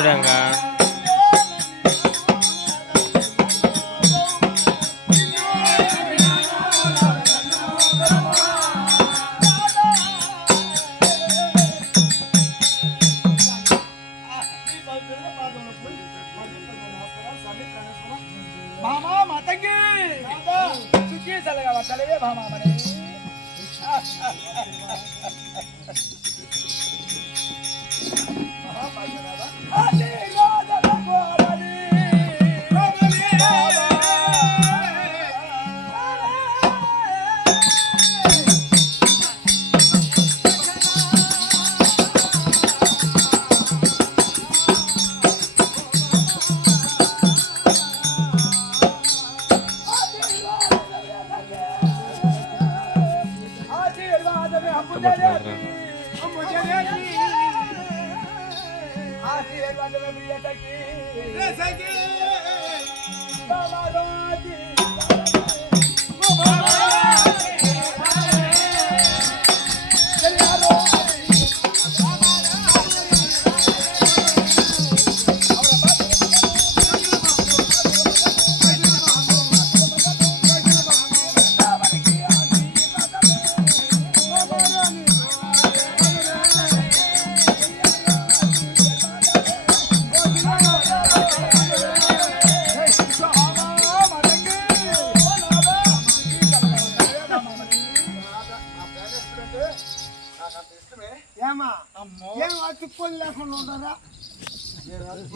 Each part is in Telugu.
చూడంగా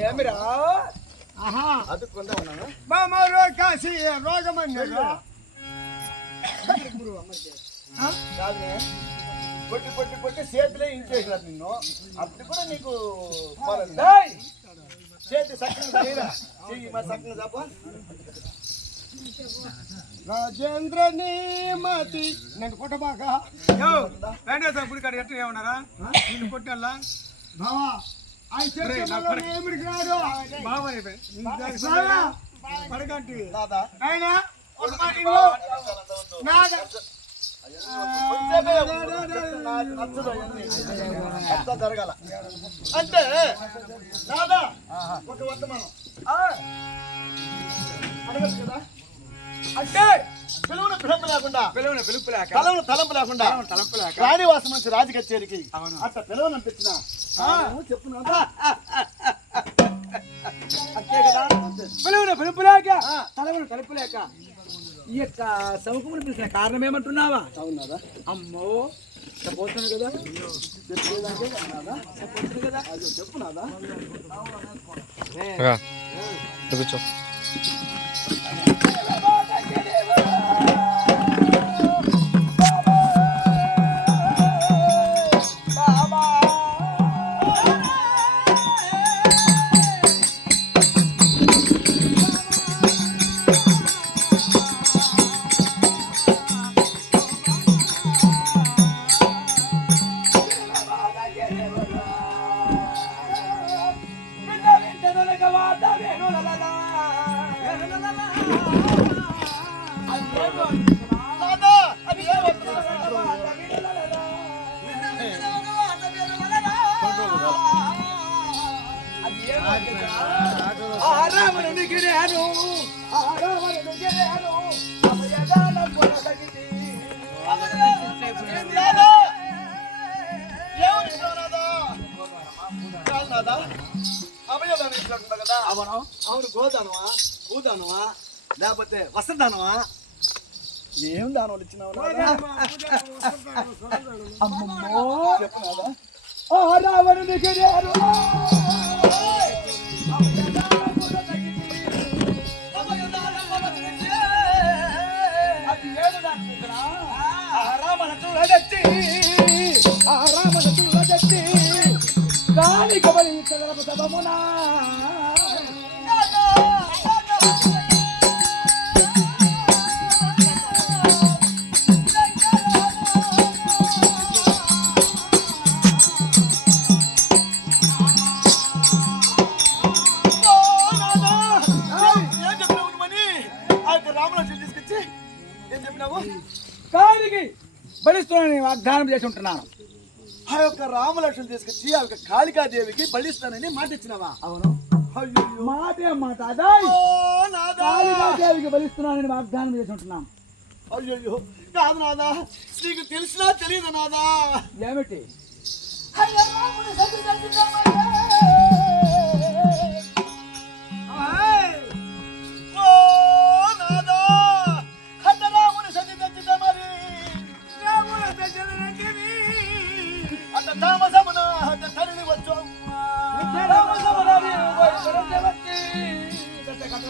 ఏమిరా అదుకుందా ఉన్నాను కాసి రోగమన్నారా కొట్టి కొట్టి కొట్టి చేతిలో ఇంచేసినారు నిన్ను అప్పుడు కూడా నీకు చేతి సక్కగా చెయ్యి మరి సక్కగా చెప్ప రాజేంద్ర నీమతి నన్ను కొట్టబాక గుడి కాడ ఎట్లా ఏమన్నారా నిన్ను కొట్టల్లా బావా ఏమిడికి రాడు పడకంటి ఆయన జరగాల అంటే దాదా ఒక వర్తమానం అడగచ్చు కదా అంటే పిలువును పిలుపు లేకుండా తలవును తలంపు లేకుండా రాణివాసం నుంచి రాజు కచేరికి అట్లా పిలువను అనిపించిన చెప్పున్నా అంతే కదా పిలుపు లేక తలవును తలుపు లేక ఈ యొక్క సౌకమును పిలిచిన కారణం ఏమంటున్నావా? అవునాదా? అమ్మో పోతాను కదా చెప్పునాదా కూర్చో అవును గోదానవా భూదానవా లేకపోతే వస్త్రదానవా ఏం దానం ఇచ్చినావు అమ్మమ్మో చెప్పునాదా రావణునికి కాని కబలి చదరమునా కానికి బలిస్తున్నానని వాగ్దానం చేసి ఉంటున్నాను. ఆ యొక్క రామలక్ష్మణ్ తీసుకొచ్చి ఆ యొక్క కాళికాదేవికి బలిస్తానని మాట ఇచ్చినావా? అవును. అయ్యో మాటే మాట అదాయ్. ఓ నాదా కాళికాదేవికి బలిస్తున్నానని వాగ్దానం చేసి ఉంటున్నాం. అయ్యో కాదు నాదా, నీకు తెలిసినా తెలియదు నాదా. ఏమిటి? ఓ నాదా హతరాముని సతి తెచ్చితే మరి అత తామసమున అత తరిని వచ్చు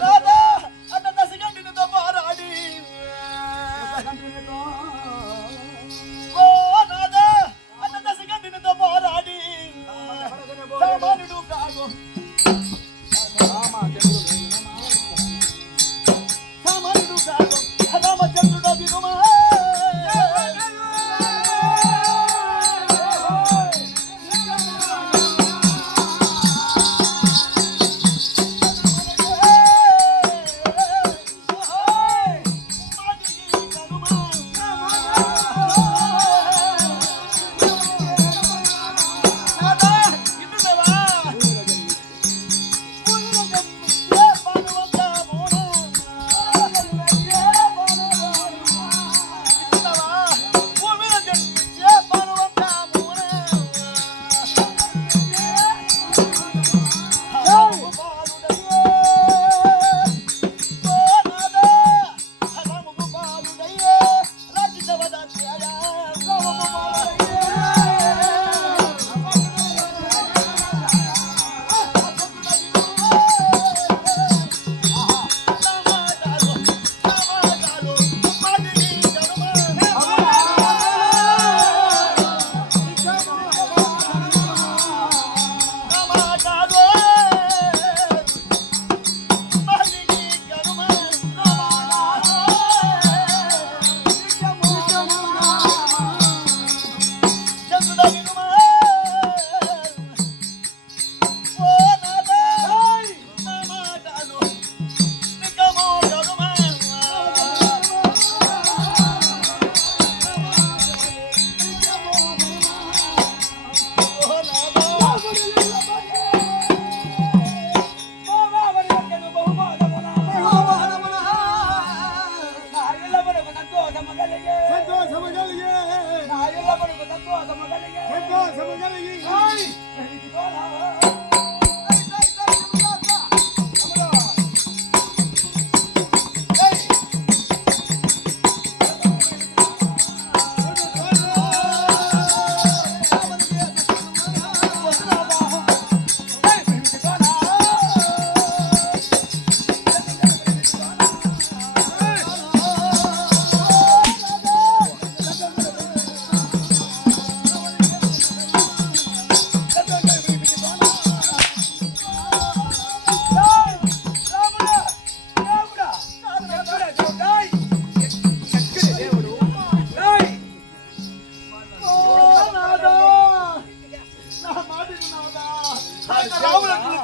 నాదా అత దశగంటినితో పోరాడి ఓ నాదా అత దశగంటినితో పోరాడి సామానుడు కాదు సామానుడు కాదు రామచంద్రుడు వినుమా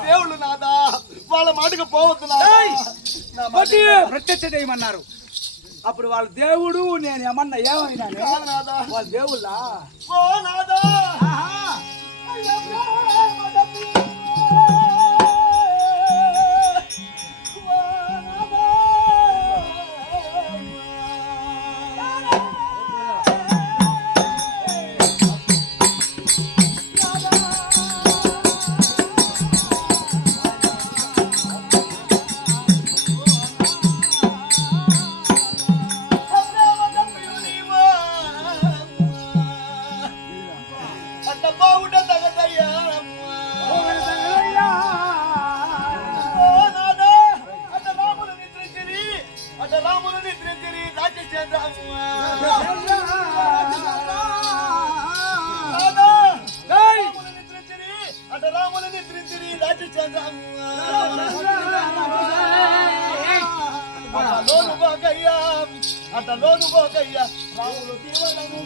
దేవుళ్ళు నాదా, వాళ్ళ మాటకు పోవద్దు ప్రత్యక్ష చేయమన్నారు. అప్పుడు వాళ్ళ దేవుడు నేను ఏమన్నా ఏమైనా వాళ్ళ దేవుళ్ళ ఓ నాదా అటలోను పోకయ్యా రాములు తీవలను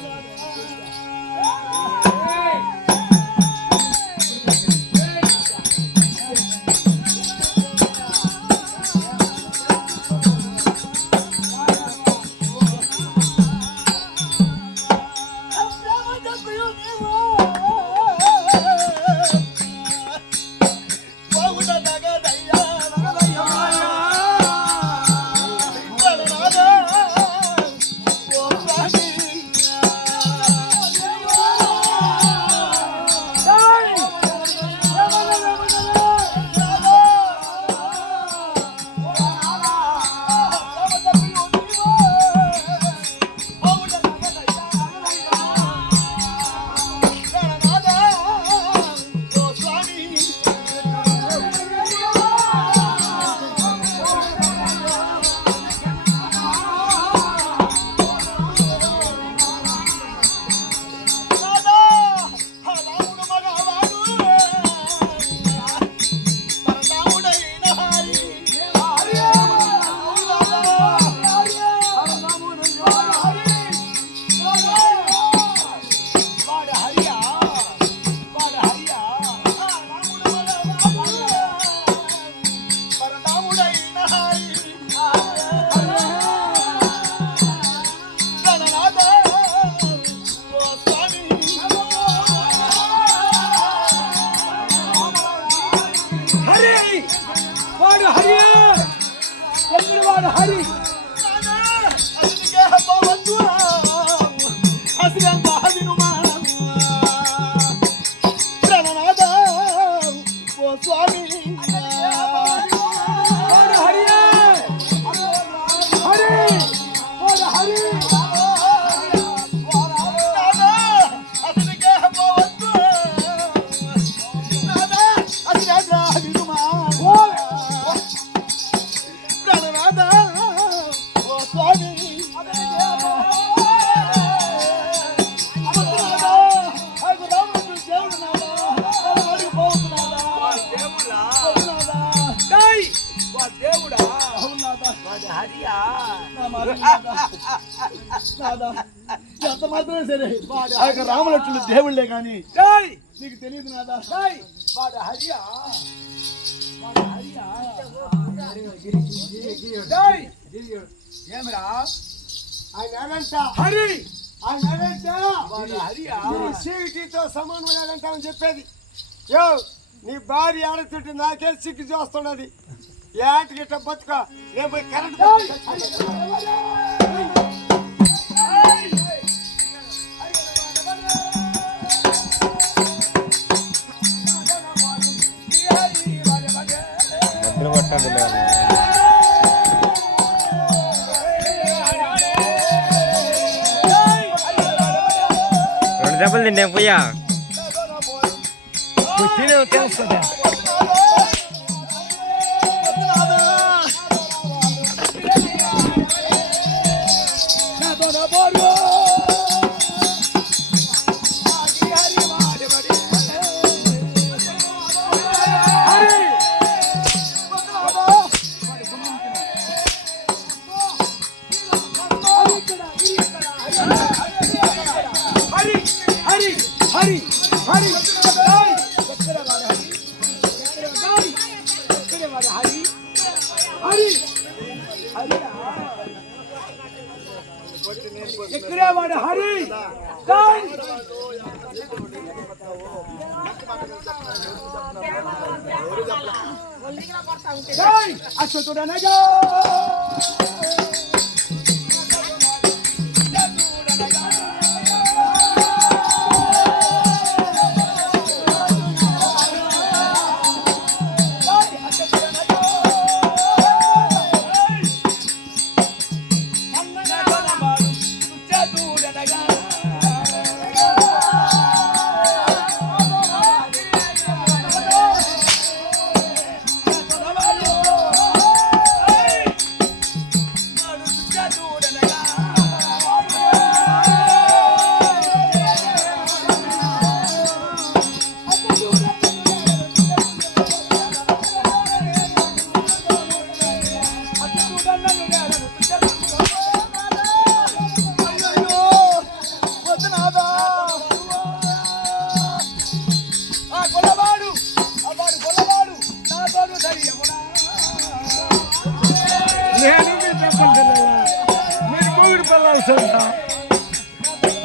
ఎంత మాత్రమే సరే ఆ యొక్క రామలక్ష్మణుడు దేవుళ్ళే కానీ ఏయ్ నీకు తెలియదు నాదా. ఏయ్ వాడు హరియా వాడు హరియా ఏయ్ ఏమిరా ఆయన ఏడంట హరి ఆయన ఏడంట వాడు హరియా సీటీతో సమానం లేదంటామని చెప్పేది. యో నీ భార్య ఆడుతుంటే నాకే సిగ్గు చేస్తున్నది. ఏటికి ఇట్లా బతుక నేను పోయి కరెంట్ రెండు దెబ్బలు తింటే పోయా తెలుస్తుంది. హరి హరి హరి హరి ఎక్కడే వాడు హరి అశ్వతుడనగా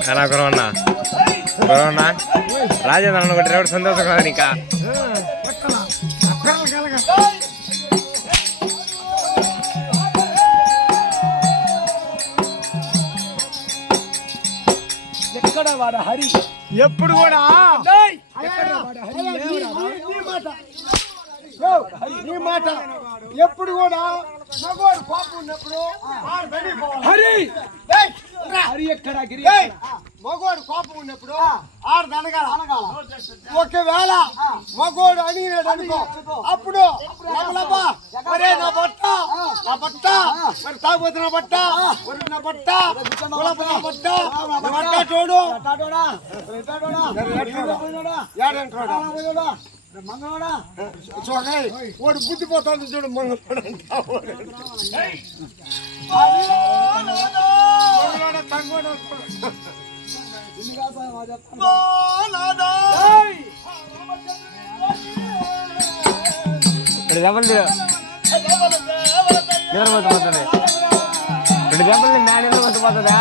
అన్నా గురవన్నా గురవన్నా రాజేంద్ర అన్న ఒకటి రేపు సంతోషం కాదు నీకా ఎక్కడ వాడు హరి ఎప్పుడు కూడా ఎక్కడ వాడు హరి నీ మాట ఎప్పుడు కూడా మగవాడు కోపం ఉన్నప్పుడు హరి హరి ఎక్కడ గిరి మగవాడు కోపం ఉన్నప్పుడు ఆడు అనగాల ఒకవేళ మగవాడు అని అనుకో అప్పుడు ఒరే నా బట్ట మరి తాగుబోతు నా బట్ట ఒరి నా బట్ట గులాబీ నా బట్ట బట్ట చూడు మంగళవాడా వాడు బుద్ధిపోతాడు చూడు మంగళవాడు రెండు దెబ్బలు నిద్రపోతుంది రెండు దెబ్బలు మ్యాన్ నిద్రపోతుందా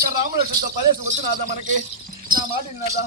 యొక్క రాములక్ష్మణుడితో పదేసి వద్దు నాదా మనకి నా మాట నాదా